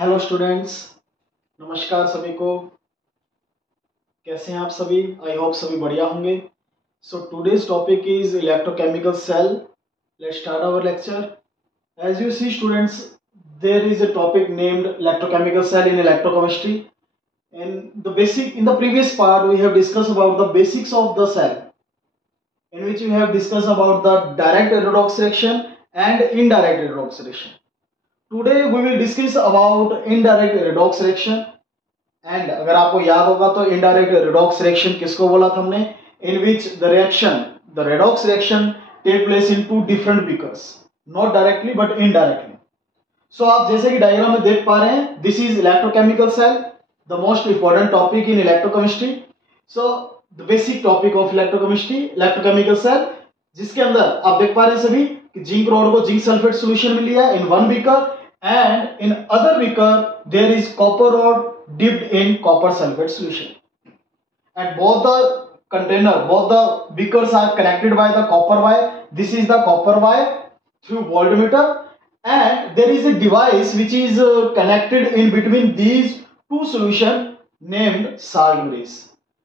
Hello students, नमस्कार सभी को। कैसे हैं आप सभी? आई होप सभी बढ़िया होंगे। So today's topic is electrochemical cell. Let's start our lecture. As you see students, there is a topic named electrochemical cell in electrochemistry. In the previous part we have discussed about the basics of the cell, in which we have discussed about the direct redox reaction and indirect redox reaction. Today we will discuss about indirect redox reaction. And अगर आपको याद होगा तो indirect redox reaction किसको बोला था हमने? In which the redox reaction take place in two different beakers, not directly but indirectly. So आप जैसे कि डायग्राम में देख पा रहे हैं, this is electrochemical cell, the most important topic in electrochemistry. So the basic topic of electrochemistry, electrochemical cell, जिसके अंदर आप देख पा रहे हैं सभी कि जिंक रॉड को जिंक सल्फेट सॉल्यूशन में लिया in one beaker, and in other beaker there is copper rod dipped in copper sulfate solution, and both the beakers are connected by the copper wire. This is the copper wire through voltmeter, and there is a device which is connected in between these two solution named salt brace.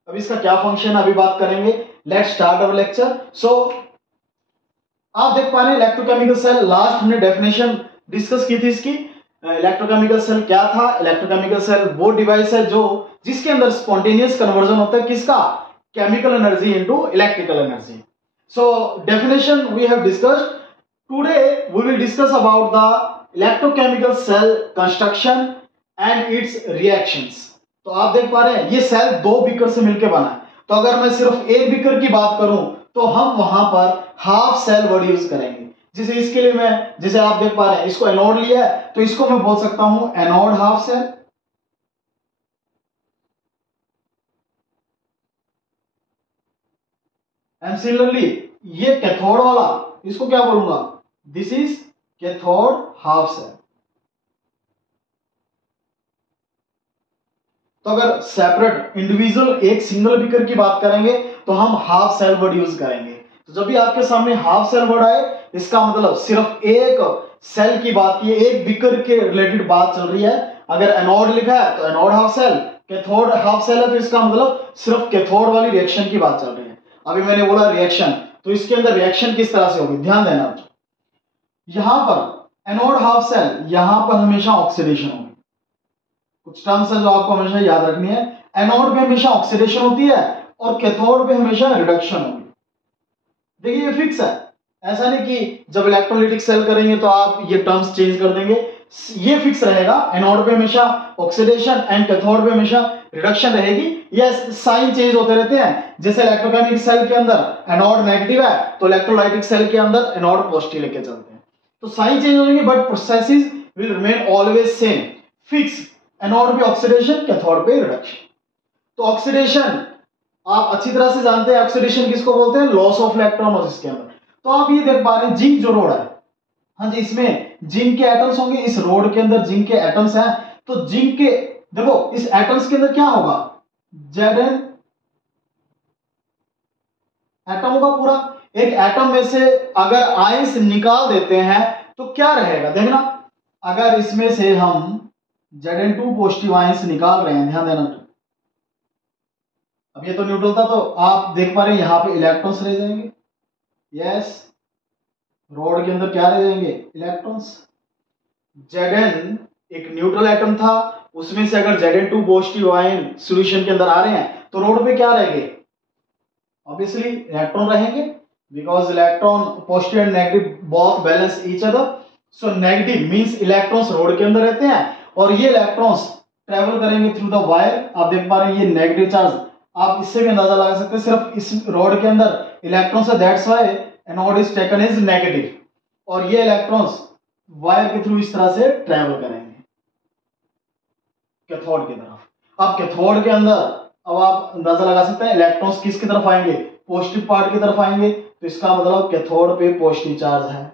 अब इसका क्या function अभी बात करेंगे। Let's start our lecture. So आप देख पा रहे हैं इलेक्ट्रोकेमिकल सेल, लास्ट हमने डेफिनेशन डिस्कस की थी इसकी। इलेक्ट्रोकेमिकल सेल क्या था? इलेक्ट्रोकेमिकल सेल वो डिवाइस है जिसके अंदर स्पॉन्टेनियस कन्वर्जन होता है किसका? Chemical energy into electrical energy. So definition we have discussed. Today we will discuss about the electrochemical cell construction and its reactions. तो आप देख पा रहे हैं ये सेल दो बीकर से मिलकर बना है। तो अगर मैं सिर्फ एक बीकर की बात करूं तो हम वहां पर हाफ सेल वर्ड यूज करेंगे। जैसे इसके लिए जैसे आप देख पा रहे हैं इसको एनोड लिया है, तो इसको मैं बोल सकता हूं anode half cell. And similarly ये कैथोड वाला, इसको क्या बोलूंगा? This is cathode half cell. तो अगर सेपरेट इंडिविजुअल एक सिंगल बीकर की बात करेंगे तो हम हाफ सेल वर्ड यूज करेंगे। तो जब भी आपके सामने हाफ सेल वर्ड आए, इसका मतलब सिर्फ एक सेल की बात की, एक बीकर के रिलेटेड बात चल रही है। अगर एनोड लिखा है तो anode half cell, cathode half cell है तो इसका मतलब सिर्फ कैथोड वाली रिएक्शन की बात चल रही है। अभी मैंने बोला रिएक्शन, तो इसके अंदर रिएक्शन किस तरह से होगी ध्यान देना। यहां पर एनोड हाफ सेल, यहां पर हमेशा ऑक्सीडेशन होगी। कुछ टर्म्स है जो आपको हमेशा याद रखनी है। एनोड पे हमेशा ऑक्सीडेशन होती है और कैथोड पे हमेशा रिडक्शन होगी। देखिए ये फिक्स है, ऐसा नहीं कि जब इलेक्ट्रोलाइटिक सेल करेंगे तो आप ये टर्म्स चेंज कर देंगे। ये फिक्स रहेगा, एनोड पे हमेशा ऑक्सीडेशन एंड कैथोड पे हमेशा रिडक्शन रहेगी। यस, साइन चेंज होते रहते हैं। जैसे इलेक्ट्रोकेमिकल सेल के अंदर एनोड नेगेटिव है तो इलेक्ट्रोलाइटिक सेल के अंदर एनोड पॉजिटिव लेके चलते हैं। तो साइन चेंज हो जाएंगे but processes will remain always same, fix. Anode पे ऑक्सीडेशन, कैथोड पे रिडक्शन। तो ऑक्सीडेशन आप अच्छी तरह से जानते हैं, ऑक्सीडेशन किसको बोलते हैं? लॉस ऑफ इलेक्ट्रॉन इसके अंदर। तो आप ये देख पा रहे हैं जिंक जो रोड है, हाँ जी, इसमें जिंक के एटम्स होंगे। इस रोड के अंदर जिंक के एटम्स हैं। तो जिंक के देखो इस एटम्स के अंदर क्या होगा? Zn एटम होगा पूरा। एक एटम में से अगर आयंस निकाल देते हैं तो क्या रहेगा देखना। अगर इसमें से हम Zn2 पॉजिटिव आयंस निकाल रहे हैं, ध्यान देना। अब ये तो न्यूट्रल था तो आप देख पा रहे हैं यहां पे इलेक्ट्रॉन्स रह जाएंगे। यस, रोड के अंदर क्या रह जाएंगे? इलेक्ट्रॉन्स। Zn एक न्यूट्रल एटम था, उसमें से अगर Zn2 पॉजिटिव आयन सॉल्यूशन के अंदर आ रहे हैं तो रोड पे क्या रहेंगे? ऑब्वियसली इलेक्ट्रॉन रहेंगे, because electron positive and negative both balance each other. So negative means electrons road के अंदर रहते हैं और ये इलेक्ट्रॉन्स ट्रेवल करेंगे थ्रू द वायर। आप देख पा रहे हैं ये नेगेटिव चार्ज, आप इससे भी अंदाजा लगा सकते हैं सिर्फ इस रोड के अंदर इलेक्ट्रॉन्स है, that's why anode is taken as negative. और ये इलेक्ट्रॉन्स वायर के थ्रू इस तरह से ट्रेवल करेंगे कैथोड की तरफ। अब कैथोड के अंदर अब आप अंदाजा लगा सकते हैं इलेक्ट्रॉन्स किसकी तरफ आएंगे? पॉजिटिव पार्ट की तरफ आएंगे। तो इसका मतलब कैथोड पे पॉजिटिव चार्ज है।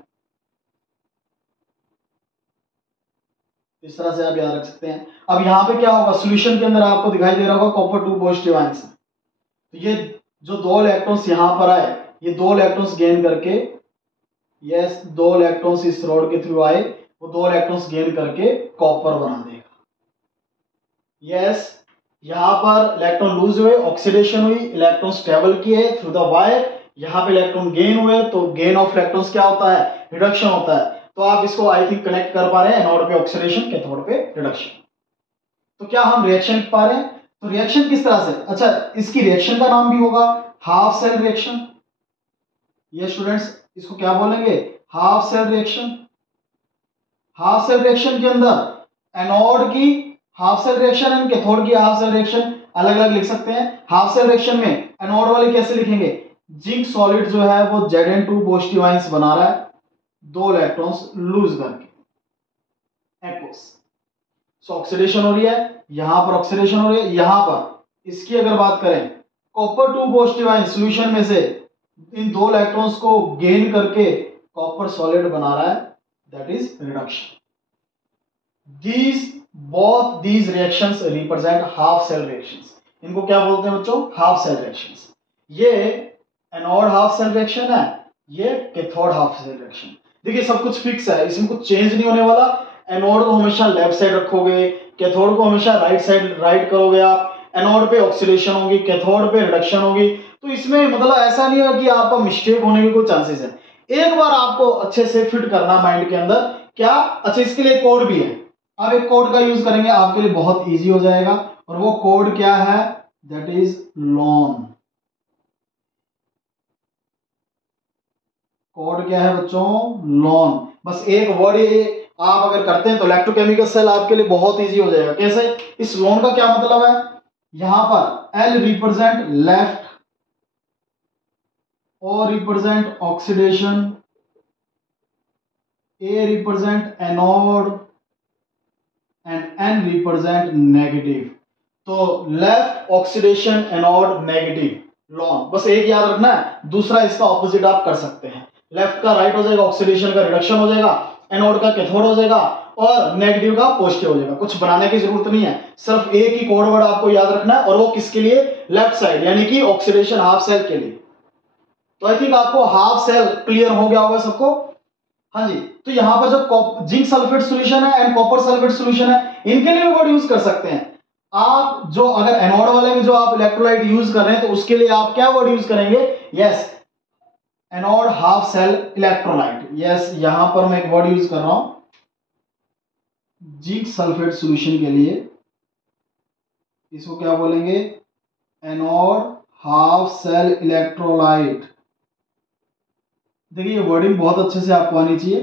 इस तरह से आप याद रख सकते हैं। अब यहां पे क्या होगा? सॉल्यूशन के अंदर आपको दिखाई दे रहा होगा कॉपर 2 पॉजिटिव आयंस। तो ये जो दो इलेक्ट्रॉन्स यहां पर आए, ये दो इलेक्ट्रॉन्स गेन करके, यस, दो इलेक्ट्रॉन्स इस रॉड के थ्रू आए, वो दो इलेक्ट्रॉन्स गेन करके कॉपर बना देगा। यस, यहाँ पर इलेक्ट्रॉन लूज हुए, ऑक्सीडेशन हुई, इलेक्ट्रॉन स्टेबल किए थ्रू द वायर, यहाँ पे इलेक्ट्रॉन गेन हुए, तो गेन ऑफ इलेक्ट्रॉन्स क्या होता है, रिडक्शन होता है। तो आप इसको आई थिंक कनेक्ट कर पा रहे हैं, एनोड पे ऑक्सीडेशन, कैथोड पे रिडक्शन। तो क्या हम रिएक्शन लिख पा रहे हैं? तो रिएक्शन किस तरह से, अच्छा इसकी रिएक्शन का नाम भी होगा हाफ सेल रिएक्शन। ये स्टूडेंट्स इसको क्या बोलेंगे, half cell reaction. Half cell reaction के अंदर एनोड की half cell reaction and cathode की हाफ सेल रिएक्शन अलग अलग लिख सकते हैं। हाफ सेल रिएक्शन में एनोड वाले कैसे लिखेंगे, जिंक सॉलिड जो है वो Zn2 पॉजिटिव आयंस बना रहा है, 2 इलेक्ट्रॉन्स लूज करके एक्वस। सो ऑक्सीडेशन हो रही है, यहां पर ऑक्सीडेशन हो रही है, यहां पर इसकी अगर बात करें, कॉपर 2 पॉजिटिव आयन सॉल्यूशन में से इन 2 इलेक्ट्रॉन्स को गेन करके कॉपर सॉलिड बना रहा है, that is reduction. Both these reactions represent half cell reactions. इनको क्या बोलते हैं बच्चों, हाफ सेल रिएक्शंस। ये एनोड हाफ सेल रिएक्शन है, ये कैथोड हाफ सेल रिएक्शन। देखिए सब कुछ फिक्स है, इसमें कुछ चेंज नहीं होने वाला। एनोड को हमेशा लेफ्ट साइड रखोगे, कैथोड को हमेशा राइट साइड राइट करोगे आप। एनोड पे ऑक्सीडेशन होगी, कैथोड पे रिडक्शन होगी। तो इसमें मतलब ऐसा नहीं है कि आपका मिस्टेक होने के कोई चांसेस है। एक बार आपको अच्छे से फिट करना माइंड के अंदर क्या, अच्छा इसके लिए कोड भी है, आप एक कोड का यूज करेंगे, आपके लिए बहुत इजी हो जाएगा। और वो कोड क्या है, दैट इज लॉन। कोड क्या है बच्चों, लॉन। बस एक वर्ड ये आप अगर करते हैं तो इलेक्ट्रोकेमिकल सेल आपके लिए बहुत इजी हो जाएगा। कैसे, इस लॉन का क्या मतलब है, यहां पर L represent left, O represent oxidation, A represent anode and N represent negative. तो left oxidation anode negative loan, बस एक याद रखना है। दूसरा इसका ऑपोजिट आप कर सकते हैं, लेफ्ट का राइट हो जाएगा, ऑक्सीडेशन का रिडक्शन हो जाएगा, एनोड का कैथोड हो जाएगा और नेगेटिव का पॉजिटिव हो जाएगा। कुछ बनाने की जरूरत नहीं है, सिर्फ एक ही कोड वर्ड आपको याद रखना है, और वो किसके लिए, लेफ्ट साइड यानी कि ऑक्सीडेशन हाफ सेल के लिए। तो आई थिंक आपको हाफ सेल क्लियर हो गया होगा सबको। हाँ जी, तो यहां पर जो जिंक सल्फेट सॉल्यूशन है एंड कॉपर सल्फेट सॉल्यूशन है, इनके लिए भी वर्ड यूज कर सकते हैं आप। जो अगर एनोड वाले में जो आप इलेक्ट्रोलाइट यूज कर रहे हैं तो उसके लिए आप क्या वर्ड यूज करेंगे, yes anode half cell electrolyte. Yes, यहां पर मैं एक वर्ड यूज कर रहा हूं जिंक सल्फेट सॉल्यूशन के लिए, इसको क्या बोलेंगे, एनोड हाफ सेल इलेक्ट्रोलाइट। देखिए ये वर्डिंग बहुत अच्छे से आपको आनी चाहिए।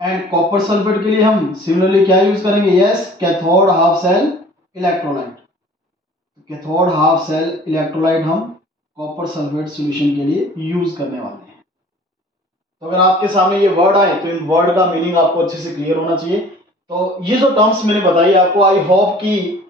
एंड कॉपर सल्फेट के लिए हम सिमिलरली क्या यूज करेंगे, yes cathode half cell electrolyte. Cathode half cell electrolyte हम कॉपर सल्फेट सॉल्यूशन के लिए यूज करने वाले हैं। तो अगर आपके सामने ये वर्ड आए तो इन वर्ड का मीनिंग आपको अच्छे से क्लियर होना चाहिए। तो ये जो टर्म्स मैंने बताई आपको, आई होप कि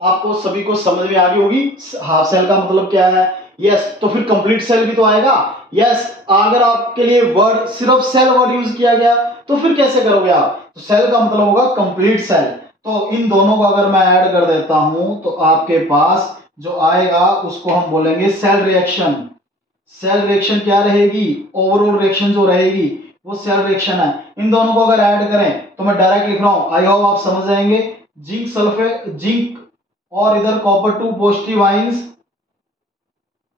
आपको सभी को समझ में आ गई होगी हाफ सेल का मतलब क्या है। यस, तो फिर कंप्लीट सेल भी तो आएगा। यस, अगर आपके लिए वर्ड सिर्फ सेल वर्ड यूज किया गया तो फिर कैसे करोगे आप, तो सेल का मतलब होगा कंप्लीट सेल। तो इन दोनों को अगर मैं ऐड कर देता हूं तो आपके पास जो आएगा उसको हम बोलेंगे सेल रिएक्शन। सेल रिएक्शन क्या रहेगी, ओवरऑल रिएक्शन जो रहेगी वो सेल रिएक्शन है। इन दोनों को अगर ऐड करें तो मैं डायरेक्ट लिख रहा हूं, आई होप आप समझ जाएंगे। जिंक सल्फेट, जिंक और इधर कॉपर 2 पॉजिटिव आयंस।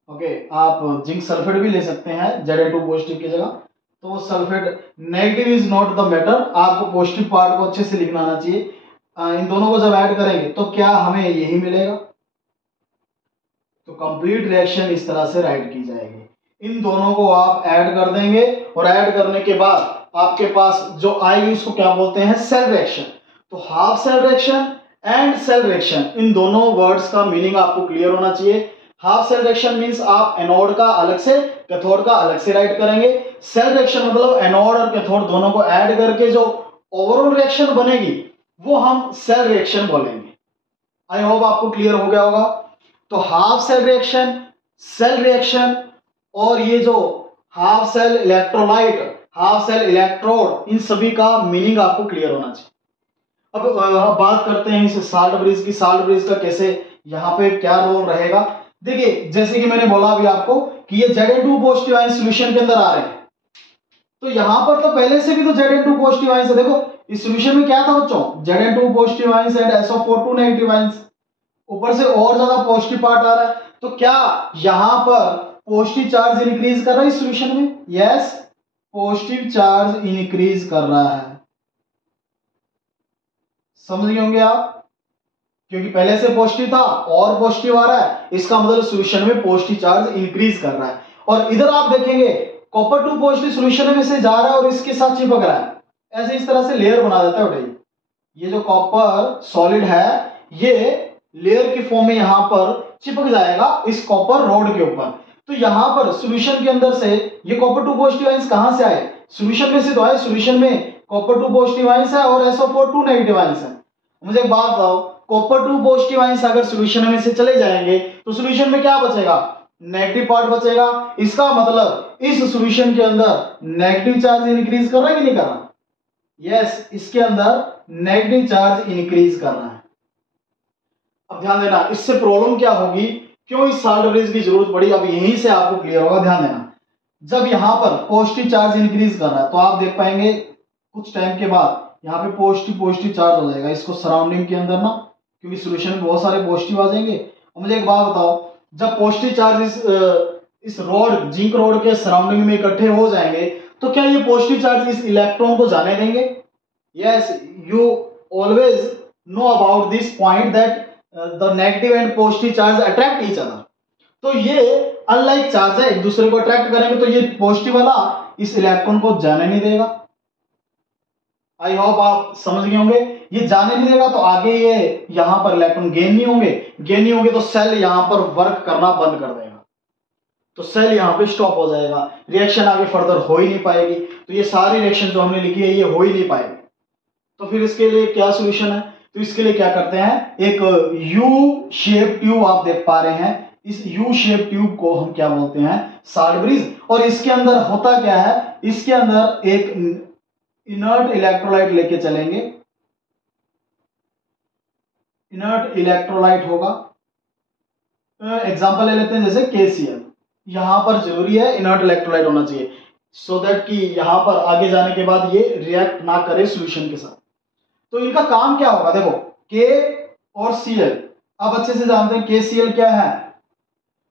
ओके, आप जिंक सल्फेट भी ले सकते हैं Zn2 पॉजिटिव की जगह। तो sulphate negative is not the matter, आपको पॉजिटिव पार्ट को अच्छे से लिखना आना चाहिए। इन दोनों को जब ऐड करेंगे तो क्या हमें यही मिलेगा। तो कंप्लीट रिएक्शन इस तरह से राइट की जाएगी। इन दोनों को आप ऐड कर देंगे और ऐड करने के बाद आपके पास जो आएगी उसको क्या बोलते हैं, सेल रिएक्शन। तो half cell reaction and cell reaction, इन दोनों वर्ड्स का मीनिंग आपको क्लियर होना चाहिए। हाफ सेल रिएक्शन मींस आप एनोड का अलग से, कैथोड का अलग से राइट करेंगे। सेल रिएक्शन मतलब एनोड और कैथोड दोनों को ऐड करके जो ओवरऑल रिएक्शन बनेगी वो हम सेल रिएक्शन बोलेंगे। आई होप आपको क्लियर हो गया होगा। तो half cell reaction, cell reaction और ये जो half cell electrolyte, half cell electrode, इन सभी का मीनिंग आपको क्लियर होना चाहिए। अब बात करते हैं इस साल्ट ब्रिज की। साल्ट ब्रिज का कैसे, यहाँ पे क्या रोल रहेगा। देखिए जैसे कि मैंने बोला अभी आपको कि ये Zn2 पॉजिटिव आयन सॉल्यूशन के अंदर आ रहे हैं, तो यहां पर तो पहले से भी तो Zn2 पॉजिटिव आयन है। देखो इस सॉल्यूशन में क्या था बच्चों, Zn2 positive ion and SO4 2 negative ion. ऊपर से और ज्यादा पॉजिटिव पार्ट आ रहा है, तो क्या यहां पर पॉजिटिव चार्ज इंक्रीज कर रहा है इस सॉल्यूशन में? यस, पॉजिटिव चार्ज इंक्रीज कर रहा है। समझ गए होंगे आप, क्योंकि पहले से पॉजिटिव था और पॉजिटिव आ रहा है, इसका मतलब सॉल्यूशन में पॉजिटिव चार्ज इंक्रीज कर रहा है। और इधर आप देखेंगे कॉपर 2 पॉजिटिव सॉल्यूशन में से जा रहा है और इसके साथ चिपक रहा है, ऐसे इस तरह से लेयर बना देता है बेटा। ये जो कॉपर सॉलिड है ये लेयर के फॉर्म में यहां पर चिपक जाएगा इस कॉपर रॉड के ऊपर। तो यहां पर सॉल्यूशन के अंदर से ये कॉपर 2 पॉजिटिव आयंस कहां से आए? सॉल्यूशन में से तो आए, सॉल्यूशन में कॉपर 2 पॉजिटिव आयंस है और SO4 2 नेगेटिव आयंस है। मुझे एक बात बताओ, कॉपर 2 पॉजिटिव आयंस अगर सॉल्यूशन में से चले जाएंगे तो सॉल्यूशन में क्या बचेगा? नेगेटिव पार्ट बचेगा। इसका मतलब इस सॉल्यूशन के अंदर नेगेटिव चार्ज इंक्रीज कर रहा है कि नहीं कर रहा? यस, इसके अंदर नेगेटिव चार्ज इंक्रीज कर रहा है। अब ध्यान देना, इससे प्रॉब्लम क्या होगी, क्यों इस साल्ट ब्रिज की जरूरत पड़ी, अब यहीं से आपको क्लियर होगा। ध्यान देना, जब यहां पर पॉजिटिव चार्ज इंक्रीज कर रहा है तो आप देख पाएंगे कुछ टाइम के बाद यहाँ पे पॉजिटिव चार्ज हो जाएगा इसको सराउंडिंग के अंदर ना, क्योंकि सॉल्यूशन में बहुत सारे पॉजिटिव आ जाएंगे। और मुझे एक बात बताओ, जब पॉजिटिव चार्ज इस रॉड जिंक रॉड के सराउंडिंग में इकट्ठे हो जाएंगे तो क्या ये पॉजिटिव चार्ज इस इलेक्ट्रॉन को जाने देंगे? Yes, you always know about this point that the negative and positive charge attract each other. तो ये अनलाइक चार्ज है, एक दूसरे को अट्रैक्ट करेंगे, तो ये पॉजिटिव वाला इस इलेक्ट्रॉन को जाने नहीं देगा। आई होप आप समझ गए होंगे। ये जाने नहीं देगा तो आगे ये यहां पर इलेक्ट्रॉन गेन नहीं होंगे तो सेल यहां पर वर्क करना बंद कर देगा, तो सेल यहां पे स्टॉप हो जाएगा, रिएक्शन आगे फर्दर हो ही नहीं पाएगी। तो ये सारी रिएक्शन जो हमने लिखी है ये हो ही नहीं पाएगी। तो फिर इसके लिए क्या सॉल्यूशन है? तो इसके लिए क्या करते हैं, एक यू शेप ट्यूब आप देख पा रहे हैं, इस यू शेप ट्यूब को हम क्या बोलते हैं? Salt bridge. और इसके अंदर होता क्या है, इसके अंदर एक इनर्ट इलेक्ट्रोलाइट लेके चलेंगे, इनर्ट इलेक्ट्रोलाइट होगा। एग्जांपल ले लेते हैं जैसे KCl, यहां पर जरूरी है इनर्ट इलेक्ट्रोलाइट होना चाहिए सो दैट कि यहां पर आगे जाने के बाद ये रिएक्ट ना करे सॉल्यूशन के साथ। तो इनका काम क्या होगा, देखो K और Cl आप अच्छे से जानते हैं। KCl क्या है?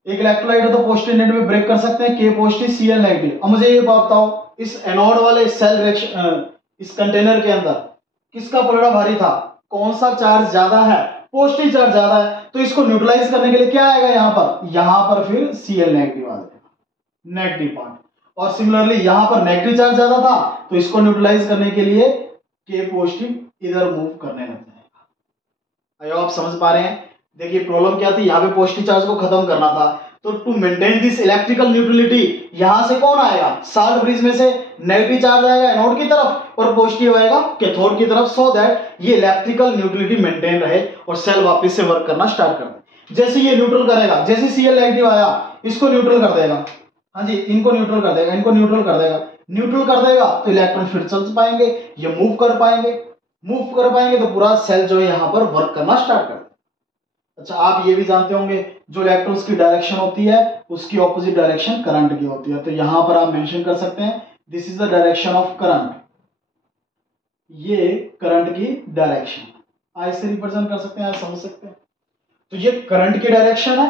एक इलेक्ट्रोलाइट है तो पॉजिटिव नेगेटिव में ब्रेक कर सकते हैं, K पॉजिटिव Cl नेगेटिव। अब मुझे ये बताओ, इस एनोड वाले सेल रिएक्शन इस कंटेनर के अंदर किसका पलड़ा भारी था? कौन सा चार्ज ज्यादा है? पॉजिटिव चार्ज ज्यादा है। तो इसको न्यूट्रलाइज करने के लिए क्या आएगा यहां पर फिर Cl नेगेटिव आ जाएगा, नेगेटिव पार्ट। और सिमिलरली यहां पर नेगेटिव चार्ज ज्यादा था तो इसको न्यूट्रलाइज करने के लिए K पॉजिटिव इधर मूव करने लग जाएगा। आइए आप समझ पा रहे हैं। देखिए प्रॉब्लम क्या थी, यहाँ पे पॉजिटिव चार्ज को खत्म करना था, तो to maintain this electrical neutrality यहां से कौन आएगा? साल्ट ब्रिज में से नेगेटिव चार्ज आएगा एनोड की तरफ और पॉजिटिव आएगा कैथोड की तरफ, सो दैट ये इलेक्ट्रिकल न्यूट्रलिटी मेंटेन रहे और सेल वापस से वर्क करना स्टार्ट कर दे। जैसे ये न्यूट्रल करेगा, जैसे Cl नेगेटिव आया इसको न्यूट्रल कर देगा, हाँ जी इनको न्यूट्रल कर देगा, इनको न्यूट्रल कर देगा, न्यूट्रल कर देगा तो इलेक्ट्रॉन फिर चल पाएंगे, ये मूव कर पाएंगे तो पूरा सेल जो है यहां पर वर्क करना स्टार्ट कर देगा। अच्छा, आप ये भी जानते होंगे जो इलेक्ट्रॉन्स की डायरेक्शन होती है उसकी ऑपोजिट डायरेक्शन करंट की होती है। तो यहां पर आप मेंशन कर सकते हैं this is the direction of current, ये करंट की डायरेक्शन आई से रिप्रेजेंट कर सकते हैं, आप समझ सकते हैं। तो ये करंट की डायरेक्शन है,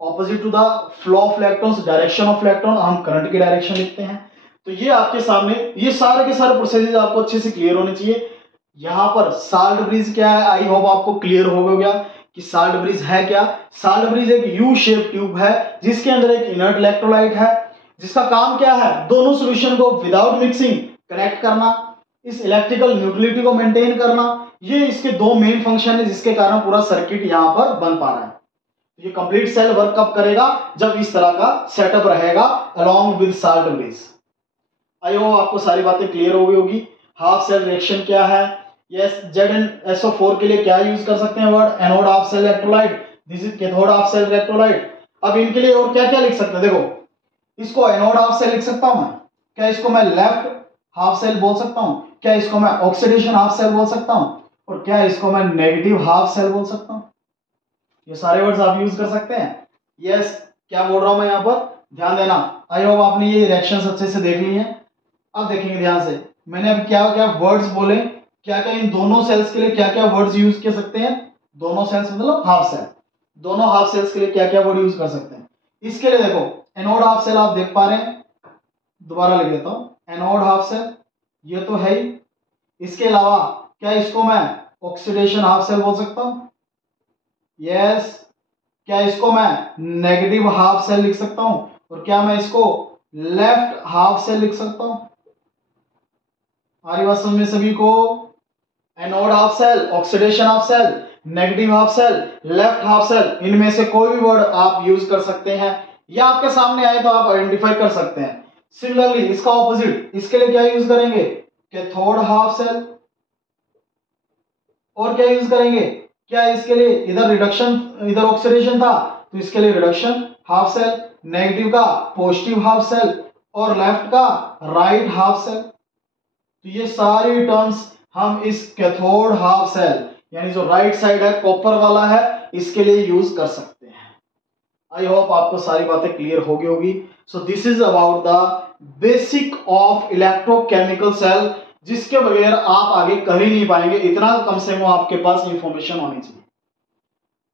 opposite to the flow of electrons, direction of electron हम करंट की डायरेक्शन लिखते हैं। तो ये आपके सामने ये सारे के सारे प्रोसेसेस आपको अच्छे से क्लियर होने चाहिए। यहां पर साल्ट ब्रिज क्या है, आई होप आपको क्लियर हो गया कि साल्ट ब्रिज है क्या। साल्ट ब्रिज एक यू शेप ट्यूब है जिसके अंदर एक इनर्ट इलेक्ट्रोलाइट है, जिसका काम क्या है? दोनों सॉल्यूशन को विदाउट मिक्सिंग कनेक्ट करना, इस इलेक्ट्रिकल न्यूट्रलिटी को मेंटेन करना। ये इसके दो मेन फंक्शन है जिसके कारण पूरा सर्किट यहां पर बन पा रहा है। ये कंप्लीट सेल वर्क कब करेगा? जब इस तरह का सेटअप रहेगा along with salt bridge. I hope आपको सारी बातें क्लियर हो गई होगी। हाफ सेल रिएक्शन क्या है? यस, ZnSO4 के लिए क्या यूज कर सकते हैं word? Anode half cell electrolyte, this is cathode half cell electrolyte. अब इनके लिए और क्या क्या लिख सकते हैं? देखो इसको एनोड हाफ सेल लिख सकता हूं मैं, क्या इसको मैं लेफ्ट हाफ सेल बोल सकता हूं? क्या इसको मैं ऑक्सीडेशन हाफ सेल बोल सकता हूं? और क्या इसको मैं नेगेटिव हाफ सेल बोल सकता हूं? ये सारे वर्ड्स आप यूज कर सकते हैं। यस, क्या बोल रहा हूं मैं यहां पर? ध्यान देना। आई होप आपने ये रिएक्शंस अच्छे से देख ली हैं। अब देखेंगे ध्यान से, मैंने अब क्या क्या वर्ड्स बोले, क्या क्या इन दोनों सेल्स के लिए क्या क्या वर्ड्स यूज कर सकते हैं दोनों सेल्स मतलब हाफ सेल, दोनों हाफ सेल्स के लिए क्या क्या वर्ड यूज कर सकते हैं। इसके लिए देखो एनोड हाफ सेल आप देख पा रहे हैं, दोबारा लिख देता हूं, एनोड हाफ सेल ये तो है ही। इसके अलावा क्या इसको मैं ऑक्सीडेशन हाफ सेल बोल सकता हूं? यस। क्या इसको मैं नेगेटिव हाफ सेल लिख सकता हूं? और क्या मैं इसको लेफ्ट हाफ सेल लिख सकता हूं? हमारी बात समझ में सभी को? Anode half cell, oxidation half cell, negative half cell, left half cell, इनमें से कोई भी वर्ड आप यूज कर सकते हैं, या आपके सामने आए तो आप आइडेंटिफाई कर सकते हैं। सिमिलरली इसका ऑपोजिट, इसके लिए क्या यूज करेंगे? Cathode half cell. और क्या यूज करेंगे? क्या इसके लिए इधर रिडक्शन, इधर ऑक्सीडेशन था तो इसके लिए रिडक्शन हाफ सेल, नेगेटिव का पॉजिटिव हाफ सेल और लेफ्ट का राइट हाफ सेल। तो ये सारी टर्म्स हम इस कैथोड हाफ सेल यानी जो राइट साइड है कॉपर वाला है इसके लिए यूज कर सकते हैं। आई होप आपको सारी बातें क्लियर हो गई होगी। So this is about the basic of electrochemical cell, जिसके बगैर आप आगे कर ही नहीं पाएंगे, इतना कम से कम आपके पास इंफॉर्मेशन होनी चाहिए।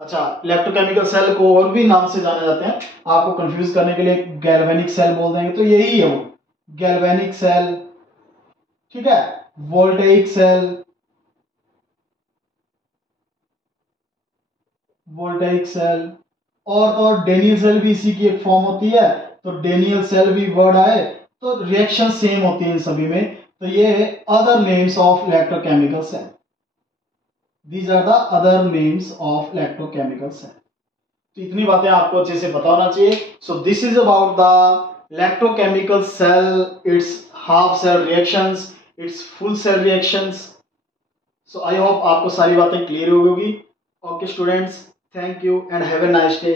अच्छा, इलेक्ट्रोकेमिकल सेल को और भी नाम से जाने जाते हैं, आपको कंफ्यूज करने के लिए गैल्वेनिक सेल बोल देंगे, तो यही है वो गैल्वेनिक सेल, ठीक है, वोल्टेइक सेल, वोल्टेइक सेल, और तो डेनियल सेल भी इसी की एक फॉर्म होती है, तो डेनियल सेल भी वर्ड आए तो रिएक्शन सेम होती है इन सभी में। तो ये other names of electrochemical cell, these are the other names of electrochemical cell. तो इतनी बातें आपको अच्छे से पता होना चाहिए। So this is about the electrochemical cell, its half cell reactions, its full cell reactions. So I hope आपको सारी बातें क्लियर हो गई होगी। Okay students, thank you and have a nice day.